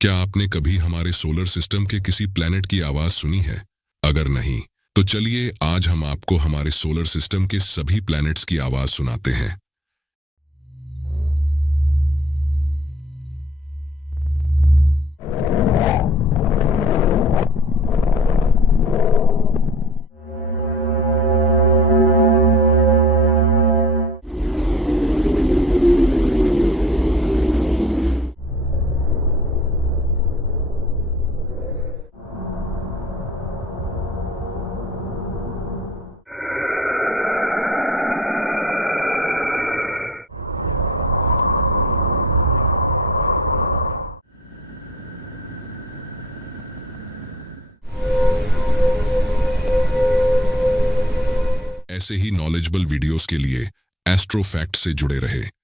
क्या आपने कभी हमारे सोलर सिस्टम के किसी प्लैनेट की आवाज सुनी है? अगर नहीं, तो चलिए आज हम आपको हमारे सोलर सिस्टम के सभी प्लैनेट्स की आवाज सुनाते हैं। ऐसे ही नॉलेजेबल वीडियोस के लिए एस्ट्रो फैक्ट से जुड़े रहे।